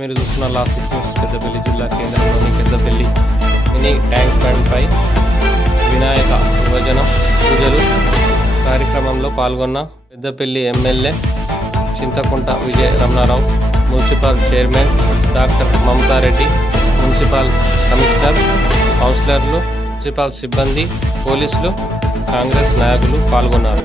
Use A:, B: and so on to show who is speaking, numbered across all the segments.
A: మీరు చూస్తున్న last six news Peddapalli జిల్లా కేంద్రంలోని పెద్దపల్లి మినీ ట్యాంక్ బండ్ పై వినాయక నిమజ్జనం పూజలు కార్యక్రమంలో పాల్గొన్న Peddapalli MLA Chintakunta Vijaya Ramana Rao municipal chairman doctor Mamatha Reddy municipal commissioner కౌన్సిలర్లు మున్సిపల్ సిబ్బంది పోలీసులు కాంగ్రెస్ నాయకులు పాల్గొన్నారు.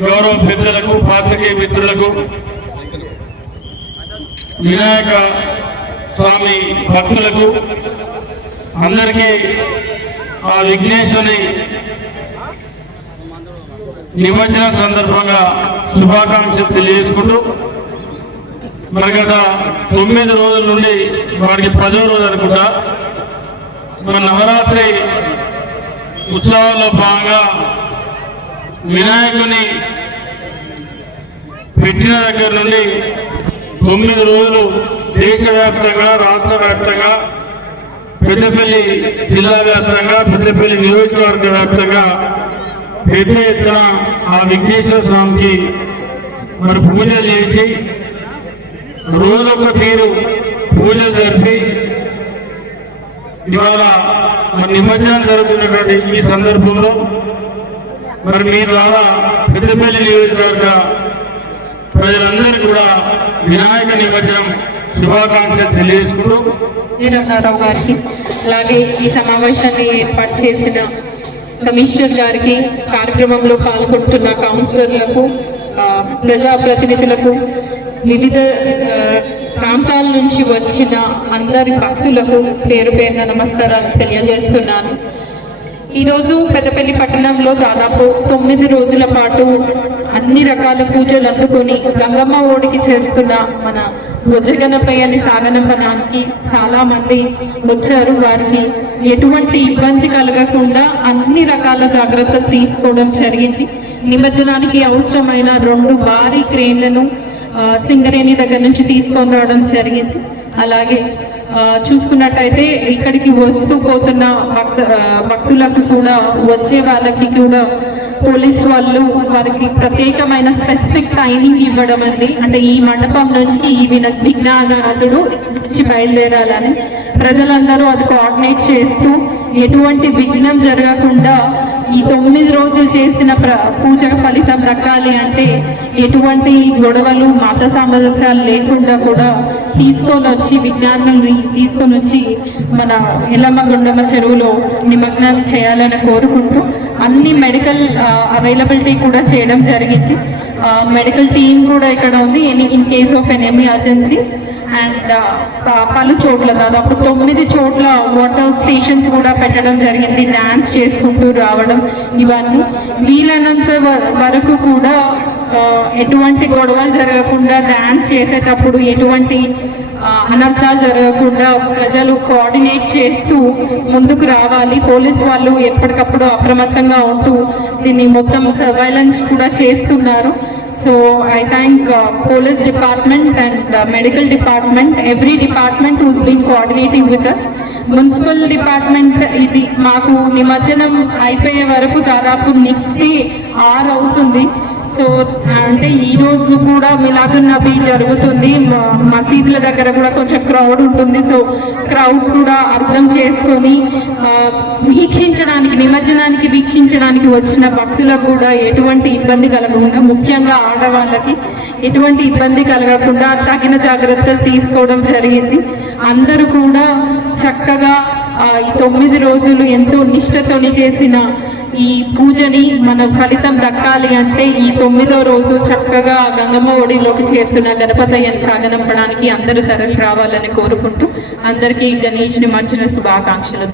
B: గౌరవ పెద్దలకు పాత్రికేయ మిత్రులకు వినాయక స్వామి భక్తులకు అందరికీ ఆ విఘ్నేశ్వరి నిమజ్జనం సందర్భంగా శుభాకాంక్షలు తెలియజేసుకుంటూ మరి గత తొమ్మిది రోజుల నుండి వారికి పదో రోజు అనుకుంటా మన నవరాత్రి ఉత్సవాల్లో భాగంగా వినాయకుని పెట్టిన దగ్గర నుండి తొమ్మిది రోజులు దేశవ్యాప్తంగా రాష్ట్ర వ్యాప్తంగా పెద్దపల్లి జిల్లా వ్యాప్తంగా పెద్దపల్లి నియోజకవర్గ వ్యాప్తంగా పెద్ద ఎత్తున ఆ విఘ్నేశ్వర స్వామికి మరి పూజలు చేసి రోజొక తీరు పూజలు జరిపి ఇవాళ మరి నిమజ్జనం జరుగుతున్నటువంటి ఈ సందర్భంలో మరి మీ ద్వారా పెద్దపల్లి నియోజకవర్గ ప్రజలందరికీ కూడా వినాయక నిమజ్జనం శుభాకాంక్షలు తెలియజేసుకుంటూ
C: గారికి అలాగే ఈ సమావేశాన్ని ఏర్పాటు చేసిన కమిషనర్ గారికి కార్యక్రమంలో పాల్గొంటున్న కౌన్సిలర్లకు ప్రజాప్రతినిధులకు వివిధ ప్రాంతాల నుంచి వచ్చిన అందరి భక్తులకు పేరు పేరున నమస్కారాలు తెలియజేస్తున్నాను. ఈరోజు పెద్దపల్లి పట్టణంలో దాదాపు తొమ్మిది రోజుల పాటు అన్ని రకాల పూజలు అందుకొని గంగమ్మ ఓడికి చేరుతున్న మన బొజ్జగనపై అని సాగనంపనానికి చాలా మంది వచ్చారు. వారికి ఎటువంటి ఇబ్బంది కలగకుండా అన్ని రకాల జాగ్రత్తలు తీసుకోవడం జరిగింది. నిమజ్జనానికి అవసరమైన రెండు భారీ క్రేన్లను సింగరేణి దగ్గర నుంచి తీసుకొని రావడం జరిగింది. అలాగే చూసుకున్నట్టయితే ఇక్కడికి వస్తూ పోతున్న భక్త భక్తులకు కూడా వచ్చే వాళ్ళకి కూడా పోలీస్ వాళ్ళు వారికి ప్రత్యేకమైన స్పెసిఫిక్ టైమింగ్ ఇవ్వడం అండి. అంటే ఈ మండపం నుంచి ఈ విన విజ్ఞానాథుడు నుంచి బయలుదేరాలని ప్రజలందరూ అది కోఆర్డినేట్ చేస్తూ ఎటువంటి విఘ్నం జరగకుండా ఈ తొమ్మిది రోజులు చేసిన ప్ర పూజ ఫలితం దక్కాలి అంటే ఎటువంటి గొడవలు మత సామరస్యాలు లేకుండా కూడా తీసుకొని వచ్చి విజ్ఞానాన్ని తీసుకొని వచ్చి మన ఎల్లమ్మ గుండమ్మ చెరువులో నిమగ్నం చేయాలని కోరుకుంటూ అన్ని మెడికల్ అవైలబిలిటీ కూడా చేయడం జరిగింది. మెడికల్ టీమ్ కూడా ఇక్కడ ఉంది any in case of an emergencies and uh, పలు చోట్ల దాదాపు తొమ్మిది చోట్ల వాటర్ స్టేషన్స్ కూడా పెట్టడం జరిగింది డాన్స్ చేసుకుంటూ రావడం ఇవన్నీ. వీలైనంత వరకు కూడా ఎటువంటి గొడవలు జరగకుండా డాన్స్ చేసేటప్పుడు ఎటువంటి అనర్థాలు జరగకుండా ప్రజలు కోఆర్డినేట్ చేస్తూ ముందుకు రావాలి. పోలీస్ వాళ్ళు ఎప్పటికప్పుడు అప్రమత్తంగా ఉంటూ దీన్ని మొత్తం సర్వైలెన్స్ కూడా చేస్తున్నారు. So I thank police department and medical department every department who's been coordinating with us municipal department ఇది మాకు నిమజ్జనం అయిపోయే వరకు దాదాపు నెక్స్ట్ డే ఆరు అవుతుంది సో అంటే ఈ రోజు కూడా మిలాదున్ నబీ జరుగుతుంది. మసీదుల దగ్గర కూడా కొంచెం క్రౌడ్ ఉంటుంది. సో క్రౌడ్ కూడా అర్థం చేసుకొని వీక్షించడానికి నిమజ్జనానికి వీక్షించడానికి వచ్చిన భక్తులకు కూడా ఎటువంటి ఇబ్బంది కలగకుండా ముఖ్యంగా ఆడవాళ్ళకి ఎటువంటి ఇబ్బంది కలగకుండా తగిన జాగ్రత్తలు తీసుకోవడం జరిగింది. అందరూ కూడా చక్కగా ఈ తొమ్మిది రోజులు ఎంతో నిష్ఠతోని చేసిన ఈ పూజని మన ఫలితం దక్కాలి అంటే ఈ తొమ్మిదో రోజు చక్కగా గంగమ్మ ఒడిలోకి చేరుతున్న గణపతయ్యని సాగనంపడానికి అందరూ తరలి రావాలని కోరుకుంటూ అందరికీ గణేష్ నిమజ్జన శుభాకాంక్షలు.